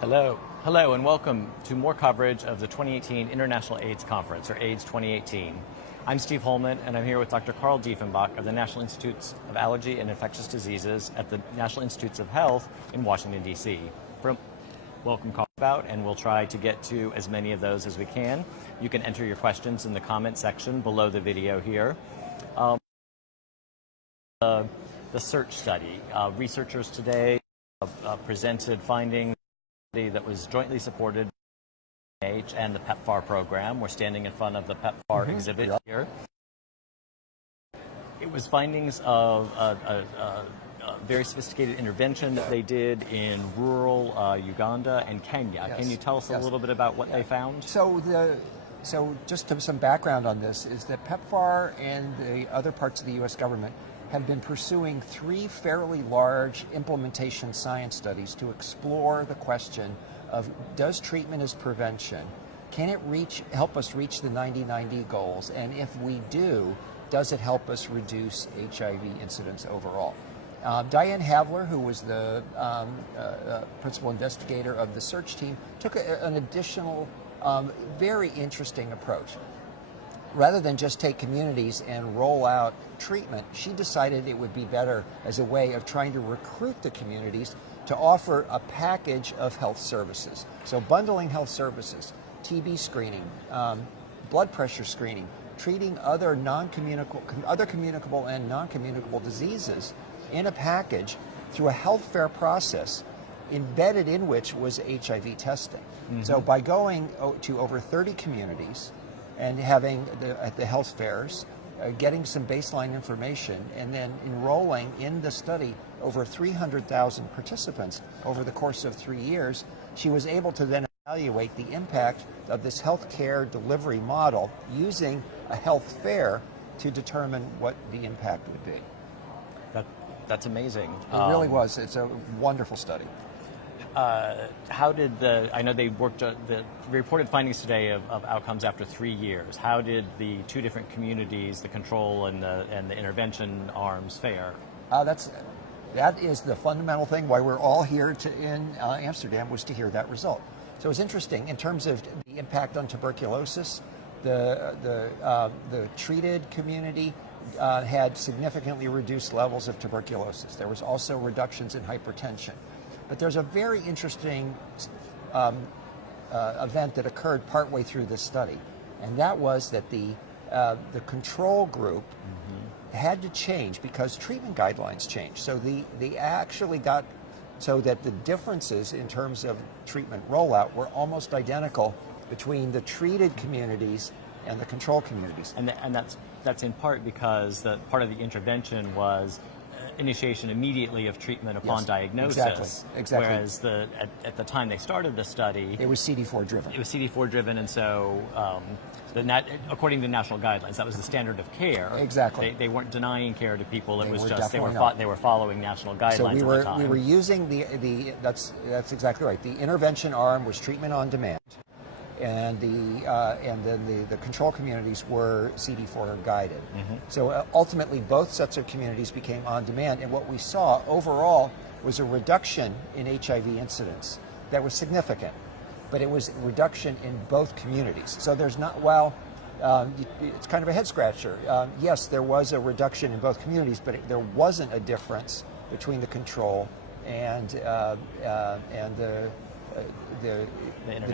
Hello, and welcome to more coverage of the 2018 International AIDS Conference, or AIDS 2018. I'm Steve Holman, and I'm here with Dr. Carl Dieffenbach of the National Institutes of Allergy and Infectious Diseases at the National Institutes of Health in Washington, D.C. Welcome, Carl, and we'll try to get to as many of those as we can. You can enter your questions in the comment section below the video here. The search study. Researchers today presented findings that was jointly supported by NIH and the PEPFAR program. We're standing in front of the PEPFAR exhibit here. It was findings of a very sophisticated intervention that they did in rural Uganda and Kenya. Yes. Can you tell us a little bit about what they found? So just some background on this is that PEPFAR and the other parts of the U.S. government have been pursuing 3 fairly large implementation science studies to explore the question of, does treatment as prevention, can it help us reach the 90-90 goals? And if we do, does it help us reduce HIV incidence overall? Diane Havler, who was the principal investigator of the search team, took an additional very interesting approach. Rather than just take communities and roll out treatment, she decided it would be better as a way of trying to recruit the communities to offer a package of health services. So bundling health services, TB screening, blood pressure screening, treating other communicable and non-communicable diseases in a package through a health fair process, embedded in which was HIV testing. So by going to over 30 communities and having at the health fairs, getting some baseline information, and then enrolling in the study over 300,000 participants over the course of 3 years, she was able to then evaluate the impact of this healthcare delivery model using a health fair to determine what the impact would be. That's amazing. It really was. It's a wonderful study. How did I know they worked, the reported findings today of outcomes after 3 years. How did the 2 different communities, the control and the intervention arms, fare? That is the fundamental thing why we're all here in Amsterdam, was to hear that result. So it's interesting in terms of the impact on tuberculosis. The treated community had significantly reduced levels of tuberculosis. There was also reductions in hypertension. But there's a very interesting event that occurred partway through this study, and that was that the control group had to change because treatment guidelines changed. So they actually got so that the differences in terms of treatment rollout were almost identical between the treated communities and the control communities. And that's in part because part of the intervention was initiation immediately of treatment upon diagnosis. Exactly. Whereas at the time they started the study, it was CD4 driven. It was CD4 driven, and so according to national guidelines, that was the standard of care. Exactly. They weren't denying care to people. It was just they were following national guidelines. So at the time. we were using that's exactly right. The intervention arm was treatment on demand, and then the control communities were CD4 guided. So ultimately, both sets of communities became on demand, and what we saw overall was a reduction in HIV incidence that was significant, but it was a reduction in both communities. So there's not, it's kind of a head scratcher. Yes, there was a reduction in both communities, but there wasn't a difference between the control and the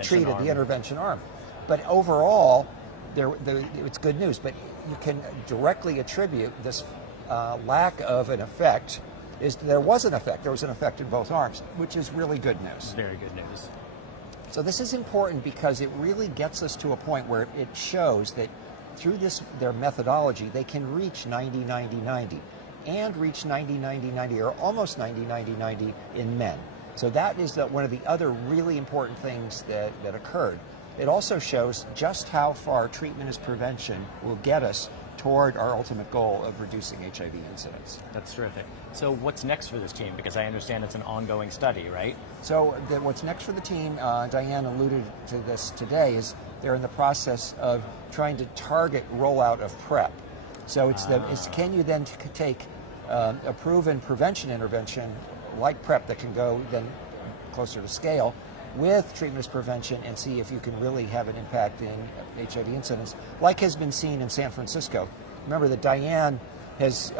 treated, the intervention arm. But overall, it's good news. But you can directly attribute this lack of an effect there was an effect. There was an effect in both arms, which is really good news. Very good news. So this is important because it really gets us to a point where it shows that through their methodology, they can reach 90-90-90 and reach 90-90-90 or almost 90-90-90 in men. So that is one of the other really important things that occurred. It also shows just how far treatment as prevention will get us toward our ultimate goal of reducing HIV incidence. That's terrific. So what's next for this team? Because I understand it's an ongoing study, right? So what's next for the team, Diane alluded to this today, is they're in the process of trying to target rollout of PrEP. So it's can you then take a proven prevention intervention like PrEP that can go then closer to scale with treatment as prevention and see if you can really have an impact in HIV incidence, like has been seen in San Francisco. Remember that Diane has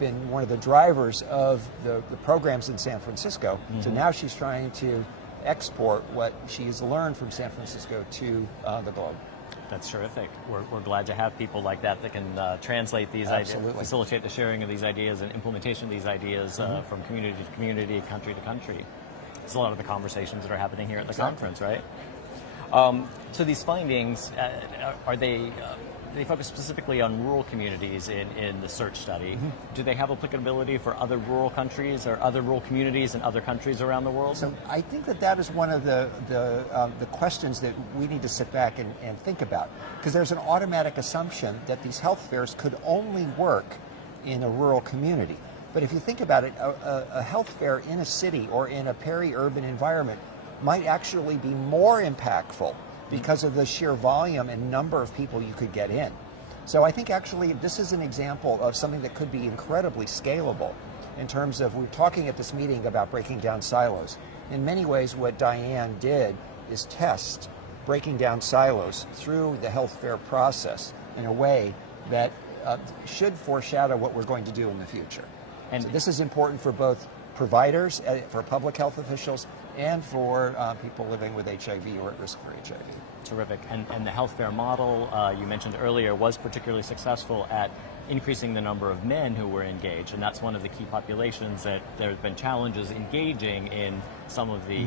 been one of the drivers of the programs in San Francisco. Mm-hmm. So now she's trying to export what she's learned from San Francisco to the globe. That's terrific. We're glad to have people like that can translate these ideas, facilitate the sharing of these ideas and implementation of these ideas from community to community, country to country. It's a lot of the conversations that are happening here at the conference, right? So these findings, are they focus specifically on rural communities in the search study? Mm-hmm. Do they have applicability for other rural countries or other rural communities in other countries around the world? So I think that is one of the questions that we need to sit back and think about, because there's an automatic assumption that these health fairs could only work in a rural community. But if you think about it, a health fair in a city or in a peri-urban environment might actually be more impactful because of the sheer volume and number of people you could get in. So I think actually this is an example of something that could be incredibly scalable in terms of, we're talking at this meeting about breaking down silos. In many ways, what Diane did is test breaking down silos through the health fair process in a way that should foreshadow what we're going to do in the future. And so this is important for both providers, for public health officials, and for people living with HIV or at risk for HIV. Terrific. And the health fair model you mentioned earlier was particularly successful at increasing the number of men who were engaged, and that's one of the key populations that there have been challenges engaging in some of the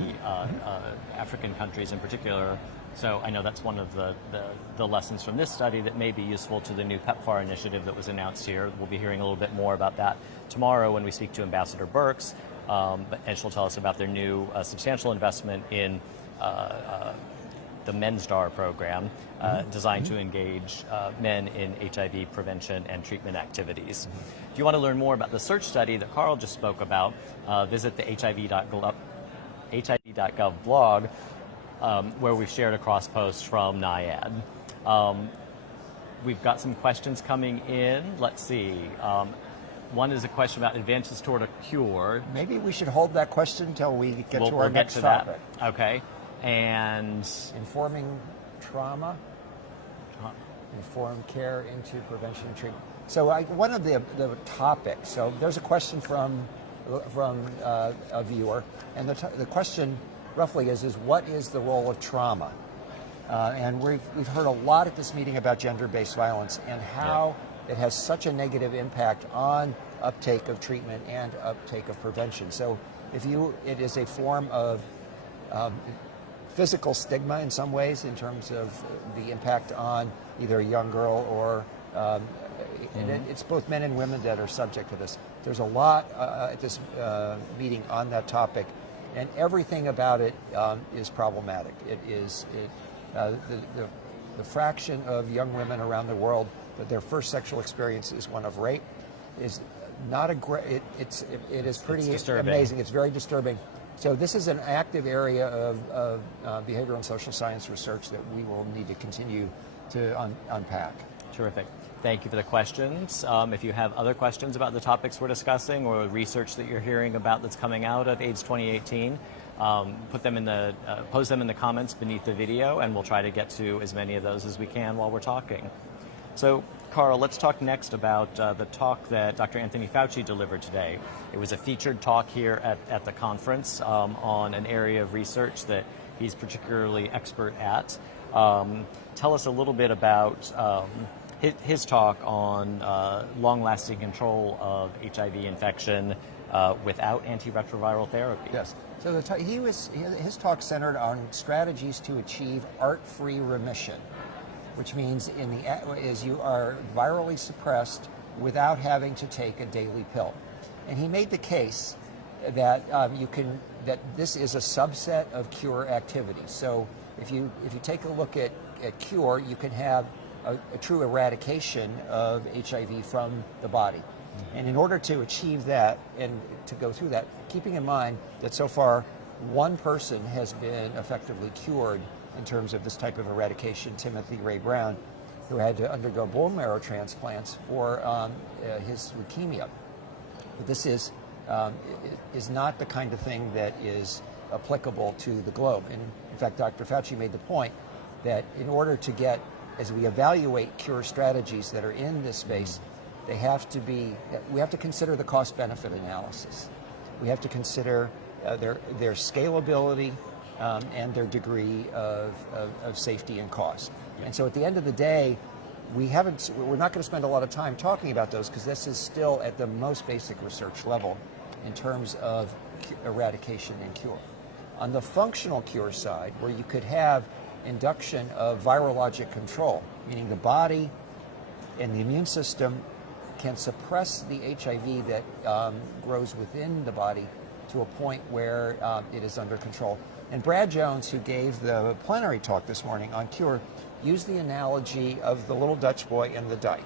African countries in particular. So I know that's one of the lessons from this study that may be useful to the new PEPFAR initiative that was announced here. We'll be hearing a little bit more about that tomorrow when we speak to Ambassador Birx, and she'll tell us about their new substantial investment in the MenStar program designed to engage men in HIV prevention and treatment activities. If you want to learn more about the search study that Carl just spoke about, visit the HIV.gov blog, where we've shared a cross post from NIAID. We've got some questions coming in. Let's see. One is a question about advances toward a cure. Maybe we should hold that question until we get to our next topic. That. Okay. And informing trauma, informed care into prevention and treatment. So one of the topics. So there's a question from a viewer, and the question roughly is what is the role of trauma? And we've heard a lot at this meeting about gender-based violence and how it has such a negative impact on uptake of treatment and uptake of prevention. So it is a form of physical stigma in some ways in terms of the impact on either a young girl or and it's both men and women that are subject to this. There's a lot at this meeting on that topic, and everything about it is problematic. The fraction of young women around the world that their first sexual experience is one of rape is not a great. It is pretty amazing. It's very disturbing. So this is an active area of behavioral and social science research that we will need to continue to unpack. Terrific. Thank you for the questions. If you have other questions about the topics we're discussing or research that you're hearing about that's coming out of AIDS 2018, pose them in the comments beneath the video, and we'll try to get to as many of those as we can while we're talking. So, Carl, let's talk next about the talk that Dr. Anthony Fauci delivered today. It was a featured talk here at the conference on an area of research that he's particularly expert at. Tell us a little bit about his talk on long-lasting control of HIV infection without antiretroviral therapy. Yes. So his talk centered on strategies to achieve ART-free remission, which means is you are virally suppressed without having to take a daily pill. And he made the case that that this is a subset of cure activities. So if you take a look at cure, you can have a true eradication of HIV from the body. And in order to achieve that and to go through that, keeping in mind that so far one person has been effectively cured in terms of this type of eradication, Timothy Ray Brown, who had to undergo bone marrow transplants for his leukemia. But this is not the kind of thing that is applicable to the globe. And in fact, Dr. Fauci made the point that in order to get, as we evaluate cure strategies that are in this space, we have to consider the cost-benefit analysis. We have to consider their scalability and their degree of safety and cost. And so at the end of the day, we're not going to spend a lot of time talking about those because this is still at the most basic research level in terms of eradication and cure. On the functional cure side, where you could have induction of virologic control, meaning the body and the immune system can suppress the HIV that grows within the body to a point where it is under control. And Brad Jones, who gave the plenary talk this morning on cure, used the analogy of the little Dutch boy and the dike,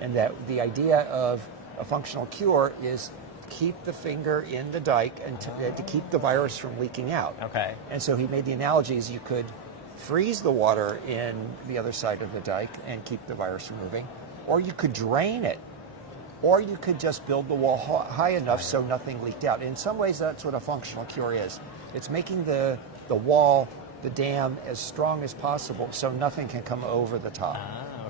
and that the idea of a functional cure is keep the finger in the dike and to keep the virus from leaking out. Okay. And so he made the analogies: you could freeze the water in the other side of the dike and keep the virus from moving, or you could drain it, or you could just build the wall high enough so nothing leaked out. In some ways, that's what a functional cure is. It's making the wall, the dam, as strong as possible so nothing can come over the top.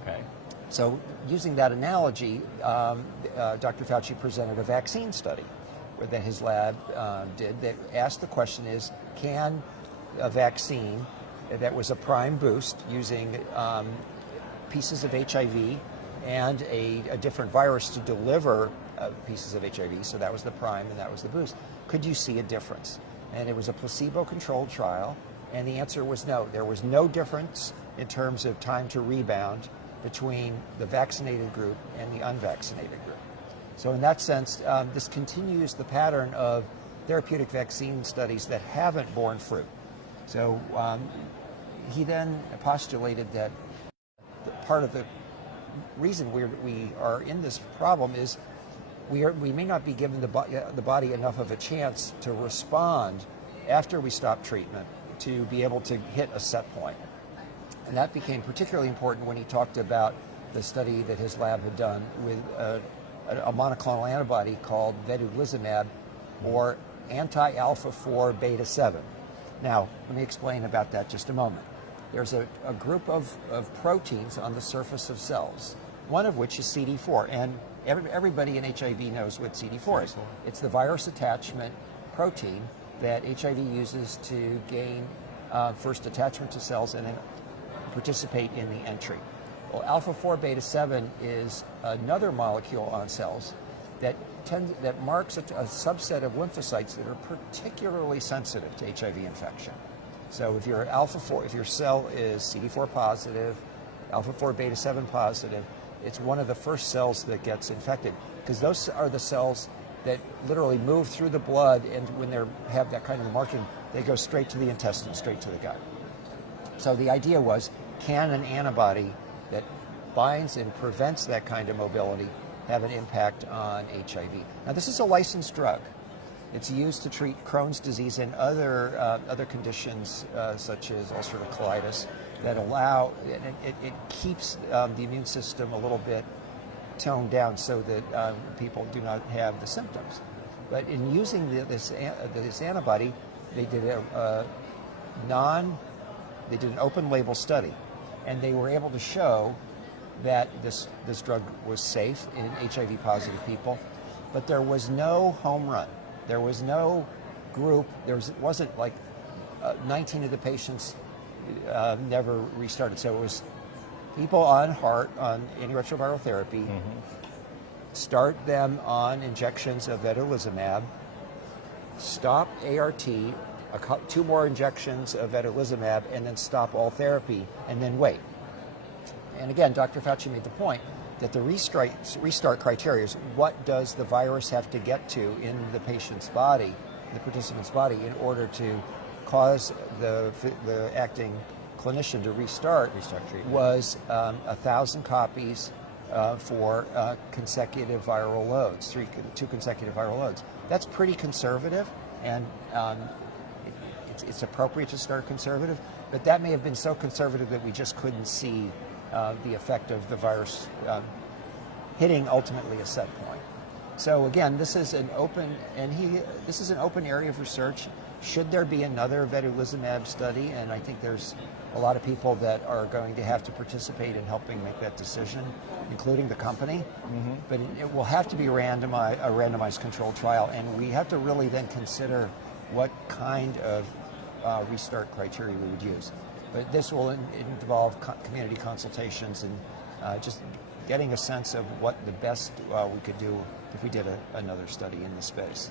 Okay. So using that analogy, Dr. Fauci presented a vaccine study that his lab did that asked the question is, can a vaccine that was a prime boost using pieces of HIV and a different virus to deliver pieces of HIV, so that was the prime and that was the boost, could you see a difference? And it was a placebo-controlled trial, and the answer was no. There was no difference in terms of time to rebound between the vaccinated group and the unvaccinated group. So in that sense, this continues the pattern of therapeutic vaccine studies that haven't borne fruit. So he then postulated that part of the reason we are in this problem is we may not be giving the body enough of a chance to respond after we stop treatment to be able to hit a set point. And that became particularly important when he talked about the study that his lab had done with a monoclonal antibody called vedolizumab, or anti-alpha-4 beta-7. Now, let me explain about that just a moment. There's a group of proteins on the surface of cells, one of which is CD4. And everybody in HIV knows what CD4 is. It's the virus attachment protein that HIV uses to gain first attachment to cells and then participate in the entry. Well, alpha-4 beta-7 is another molecule on cells that marks a subset of lymphocytes that are particularly sensitive to HIV infection. So if your if your cell is CD4 positive, alpha-4 beta-7 positive, it's one of the first cells that gets infected, because those are the cells that literally move through the blood, and when they have that kind of marking, they go straight to the intestine, straight to the gut. So the idea was, can an antibody that binds and prevents that kind of mobility have an impact on HIV? Now, this is a licensed drug. It's used to treat Crohn's disease and other conditions such as ulcerative colitis that allow, it keeps the immune system a little bit toned down so that people do not have the symptoms. But in using this antibody, they did an open label study, and they were able to show that this drug was safe in HIV positive people, but there was no home run. There was no group. Wasn't like 19 of the patients never restarted. So it was people on antiretroviral therapy, start them on injections of vedolizumab, stop ART, 2 more injections of vedolizumab, and then stop all therapy, and then wait. And again, Dr. Fauci made the point that the restart criteria is, what does the virus have to get to in the patient's body, the participant's body, in order to cause the acting clinician to restart treatment, was 1,000 copies for consecutive viral loads, 2 consecutive viral loads. That's pretty conservative, and it's appropriate to start conservative, but that may have been so conservative that we just couldn't see the effect of the virus hitting ultimately a set point. So again, this is an open area of research. should there be another vedolizumab study? And I think there's a lot of people that are going to have to participate in helping make that decision, including the company. But it will have to be a randomized controlled trial, and we have to really then consider what kind of restart criteria we would use. But this will involve community consultations and just getting a sense of what the best we could do if we did another study in this space.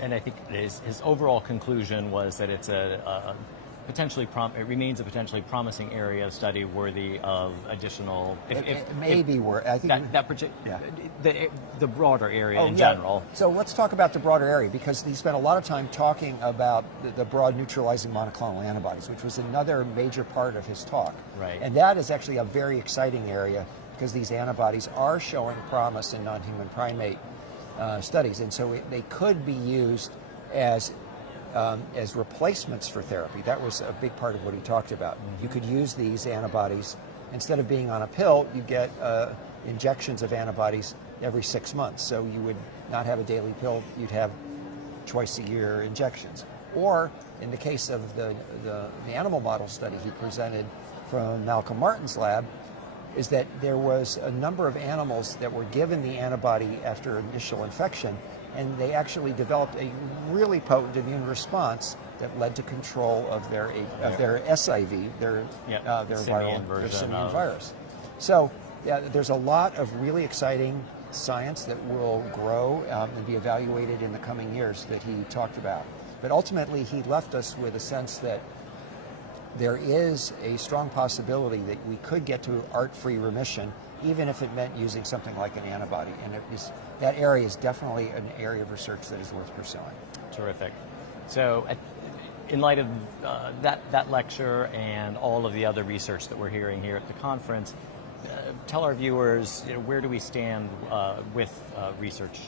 And I think his overall conclusion was that it's it remains a potentially promising area of study worthy of additional. I think the broader area in general. So let's talk about the broader area, because he spent a lot of time talking about the broad neutralizing monoclonal antibodies, which was another major part of his talk. Right. And that is actually a very exciting area, because these antibodies are showing promise in non-human primate studies, and so they could be used as replacements for therapy. That was a big part of what he talked about. You could use these antibodies, instead of being on a pill, you get injections of antibodies every 6 months. So you would not have a daily pill, you'd have twice a year injections. Or in the case of the animal model study he presented from Malcolm Martin's lab, is that there was a number of animals that were given the antibody after initial infection, and they actually developed a really potent immune response that led to control of their SIV, their simian virus. So there's a lot of really exciting science that will grow and be evaluated in the coming years that he talked about. But ultimately, he left us with a sense that there is a strong possibility that we could get to art-free remission, even if it meant using something like an antibody. And that area is definitely an area of research that is worth pursuing. Terrific. So in light of that lecture and all of the other research that we're hearing here at the conference, tell our viewers, where do we stand with research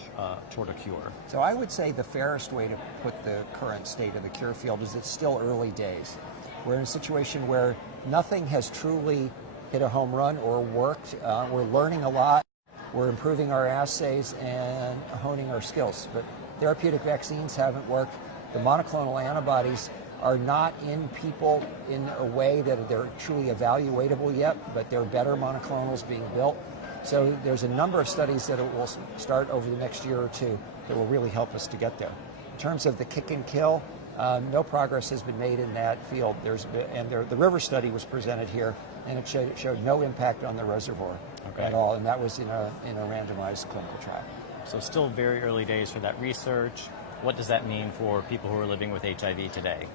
toward a cure? So I would say the fairest way to put the current state of the cure field is it's still early days. We're in a situation where nothing has truly hit a home run or worked. We're learning a lot. We're improving our assays and honing our skills. But therapeutic vaccines haven't worked. The monoclonal antibodies are not in people in a way that they're truly evaluatable yet, but there are better monoclonals being built. So there's a number of studies that will start over the next year or two that will really help us to get there. In terms of the kick and kill, no progress has been made in that field. The river study was presented here, and it showed no impact on the reservoir at all, and that was in a randomized clinical trial. So still very early days for that research. What does that mean for people who are living with HIV today?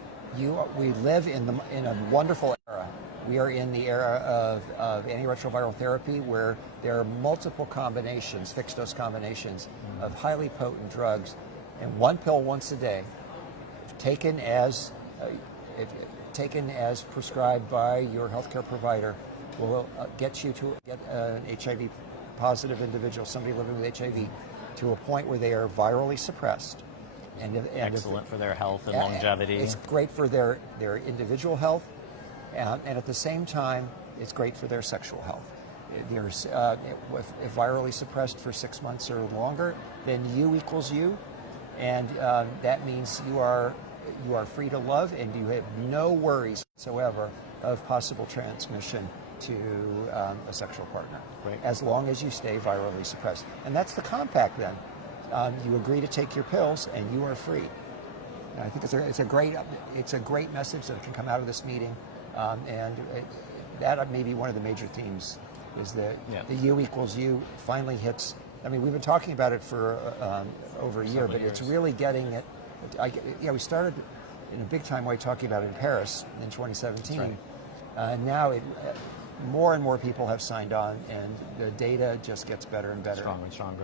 We live in a wonderful era. We are in the era of antiretroviral therapy, where there are multiple combinations, fixed dose combinations of highly potent drugs, and one pill once a day, taken as prescribed by your healthcare provider, will get you to get an HIV positive individual, somebody living with HIV, to a point where they are virally suppressed. And excellent for their health and longevity. It's great for their individual health, and at the same time, it's great for their sexual health. If virally suppressed for 6 months or longer, then U equals U, and that means you are free to love, and you have no worries whatsoever of possible transmission to a sexual partner, as long as you stay virally suppressed. And that's the compact then. You agree to take your pills, and you are free. And I think it's a great message that can come out of this meeting, and that may be one of the major themes, is that the U equals U finally hits. I mean, we've been talking about it for over a year, but it's really getting it. We started in a big time way talking about it in Paris in 2017, and now more and more people have signed on, and the data just gets better and better. Stronger and stronger.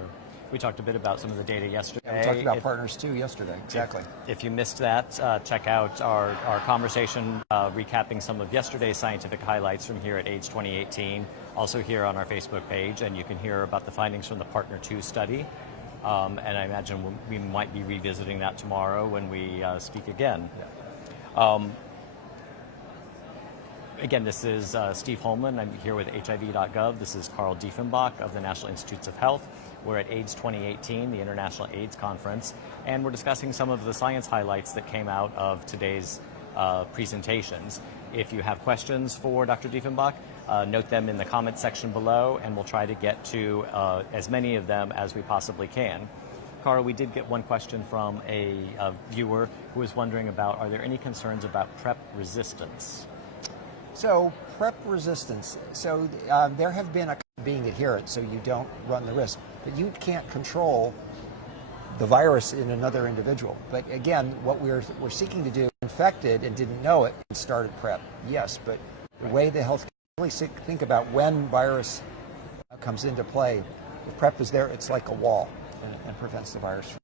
We talked a bit about some of the data yesterday. Yeah, we talked about Partners 2 yesterday, exactly. If you missed that, check out our conversation recapping some of yesterday's scientific highlights from here at AIDS 2018, also here on our Facebook page, and you can hear about the findings from the Partner 2 study. And I imagine we might be revisiting that tomorrow when we speak again. Yeah. Again, this is Steve Holman. I'm here with HIV.gov. This is Carl Dieffenbach of the National Institutes of Health. We're at AIDS 2018, the International AIDS Conference, and we're discussing some of the science highlights that came out of today's presentations. If you have questions for Dr. Dieffenbach, note them in the comment section below, and we'll try to get to as many of them as we possibly can. Carl, we did get one question from a viewer who was wondering about, are there any concerns about PrEP resistance? So PrEP resistance, so there have been being adherent, so you don't run the risk, but you can't control the virus in another individual. But again, what we're seeking to do, infected and didn't know it, and started PrEP, yes, but the way the health really think about when virus comes into play, if PrEP is there, it's like a wall and prevents the virus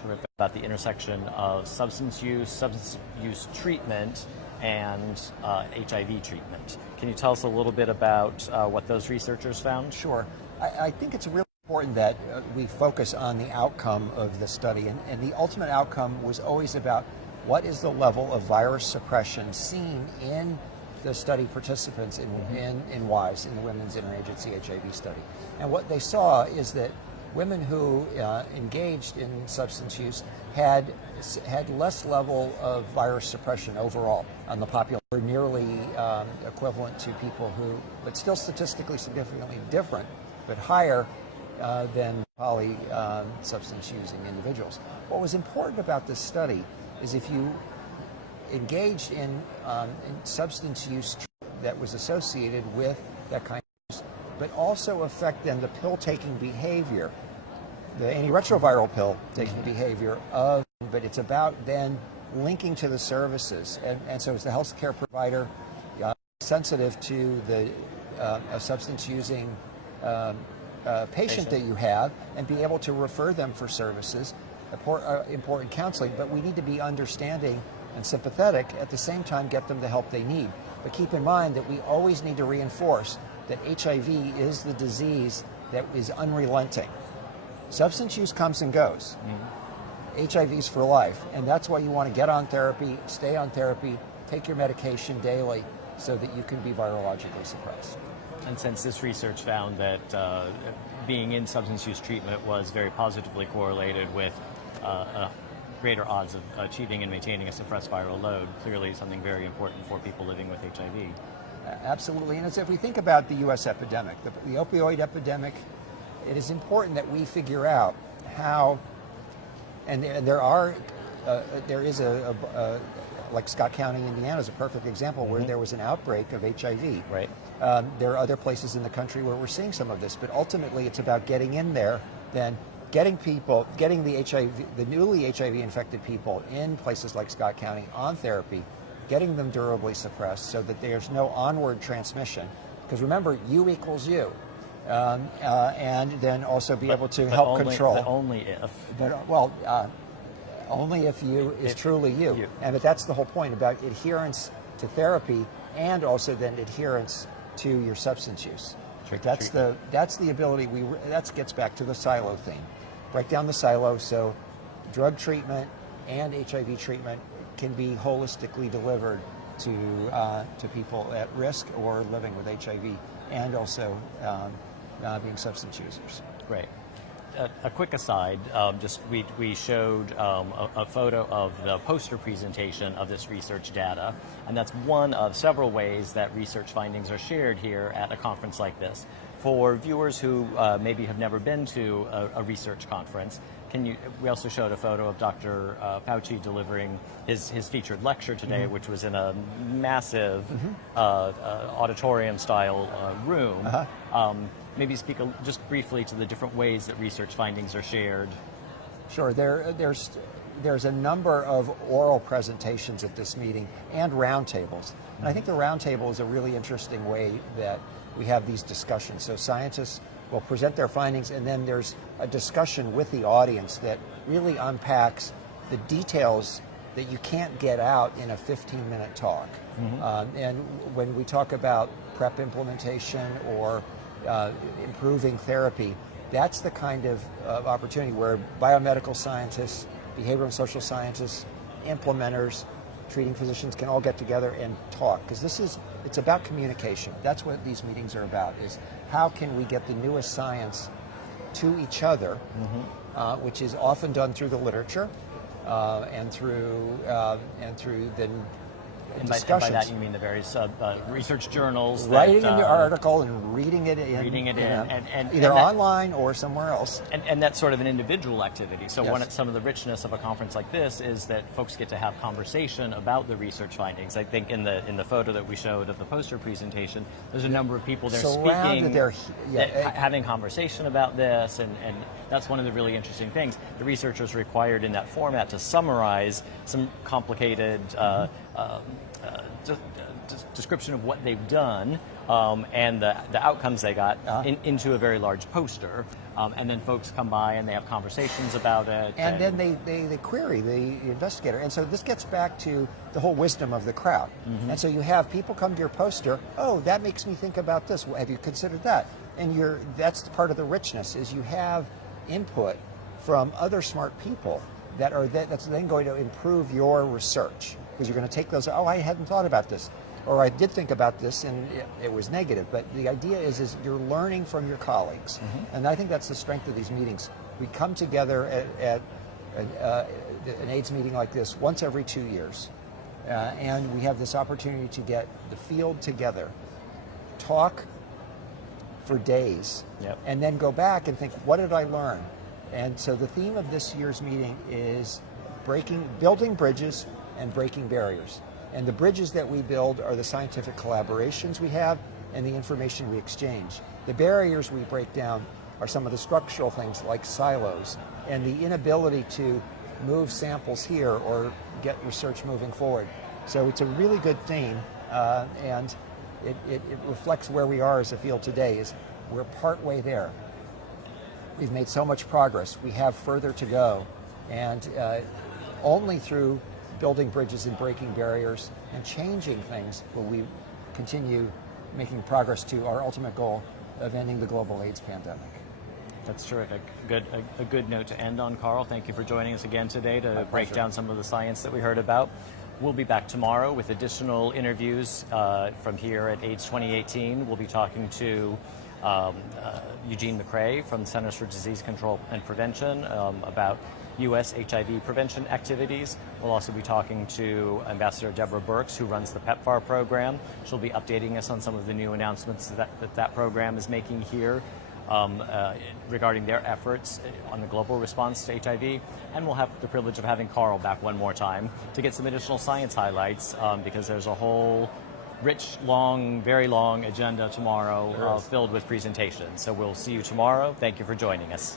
from about the intersection of substance use treatment, and HIV treatment. Can you tell us a little bit about what those researchers found? Sure. I think it's really important that we focus on the outcome of the study, and the ultimate outcome was always about what is the level of virus suppression seen in the study participants in WISE, in the Women's Interagency HIV study. And what they saw is that women who engaged in substance use had less level of virus suppression overall on the population, were nearly equivalent to people who, but still statistically significantly different, but higher than poly substance using individuals. What was important about this study is if you engaged in substance use that was associated with that kind of use, but also affect then the pill-taking behavior, the antiretroviral pill taking behavior of, but it's about then linking to the services. And so as the healthcare provider sensitive to the substance using patient that you have and be able to refer them for services, important counseling, but we need to be understanding and sympathetic, at the same time get them the help they need. But keep in mind that we always need to reinforce that HIV is the disease that is unrelenting. Substance use comes and goes. HIV is for life, and that's why you want to get on therapy, stay on therapy, take your medication daily so that you can be virologically suppressed. And since this research found that being in substance use treatment was very positively correlated with greater odds of achieving and maintaining a suppressed viral load, clearly something very important for people living with HIV. Absolutely, and as if we think about the U.S. epidemic, the opioid epidemic, it is important that we figure out how, and there is like Scott County, Indiana is a perfect example where there was an outbreak of HIV. Right. There are other places in the country where we're seeing some of this, but ultimately it's about getting in there, then getting the newly HIV infected people in places like Scott County on therapy, getting them durably suppressed so that there's no onward transmission. Because remember, U equals U. And then also be able to help control. But only if. Only if you is truly you. But that's the whole point about adherence to therapy and also then adherence to your substance use. That's the ability. That gets back to the silo thing. Break down the silo so drug treatment and HIV treatment can be holistically delivered to people at risk or living with HIV and also being substance users. Great. A quick aside, we showed a photo of the poster presentation of this research data, and that's one of several ways that research findings are shared here at a conference like this. For viewers who maybe have never been to a research conference, we also showed a photo of Dr. Fauci delivering his featured lecture today, which was in a massive auditorium-style room. Maybe speak just briefly to the different ways that research findings are shared. Sure. There's a number of oral presentations at this meeting and roundtables. And I think the roundtable is a really interesting way that we have these discussions. So scientists will present their findings, and then there's a discussion with the audience that really unpacks the details that you can't get out in a 15-minute talk. And when we talk about PrEP implementation or improving therapy, that's the kind of opportunity where biomedical scientists, behavioral and social scientists, implementers, treating physicians can all get together and talk, because this is it's about communication. That's what these meetings are about, is how can we get the newest science to each other, which is often done through the literature and through the discussions. And by that you mean the various research journals. Writing in the article and reading it in. And either online or somewhere else. And that's sort of an individual activity. So some of the richness of a conference like this is that folks get to have conversation about the research findings. I think in the photo that we showed of the poster presentation, there's a number of people there speaking, having conversation about this, and that's one of the really interesting things. The researchers required in that format to summarize some complicated description of what they've done and the outcomes they got into a very large poster. And then folks come by and they have conversations about it. And then they query the investigator. And so this gets back to the whole wisdom of the crowd. And so you have people come to your poster, oh, that makes me think about this. Well, have you considered that? And that's part of the richness, is you have input from other smart people that's then going to improve your research. Because you're going to take those, oh, I hadn't thought about this. Or I did think about this and it was negative. But the idea is you're learning from your colleagues. And I think that's the strength of these meetings. We come together at an AIDS meeting like this once every 2 years. And we have this opportunity to get the field together, talk for days, and then go back and think, what did I learn? And so the theme of this year's meeting is building bridges and breaking barriers. And the bridges that we build are the scientific collaborations we have and the information we exchange. The barriers we break down are some of the structural things like silos and the inability to move samples here or get research moving forward. So it's a really good theme, and it reflects where we are as a field today. Is we're partway there. We've made so much progress. We have further to go, and only through building bridges and breaking barriers and changing things will we continue making progress to our ultimate goal of ending the global AIDS pandemic. That's terrific. A good note to end on, Carl. Thank you for joining us again today to break down some of the science that we heard about. We'll be back tomorrow with additional interviews from here at AIDS 2018. We'll be talking to Eugene McCrae from the Centers for Disease Control and Prevention about U.S. HIV prevention activities. We'll also be talking to Ambassador Deborah Birx, who runs the PEPFAR program. She'll be updating us on some of the new announcements that program is making here regarding their efforts on the global response to HIV. And we'll have the privilege of having Carl back one more time to get some additional science highlights because there's a whole rich, very long agenda tomorrow filled with presentations. So we'll see you tomorrow. Thank you for joining us.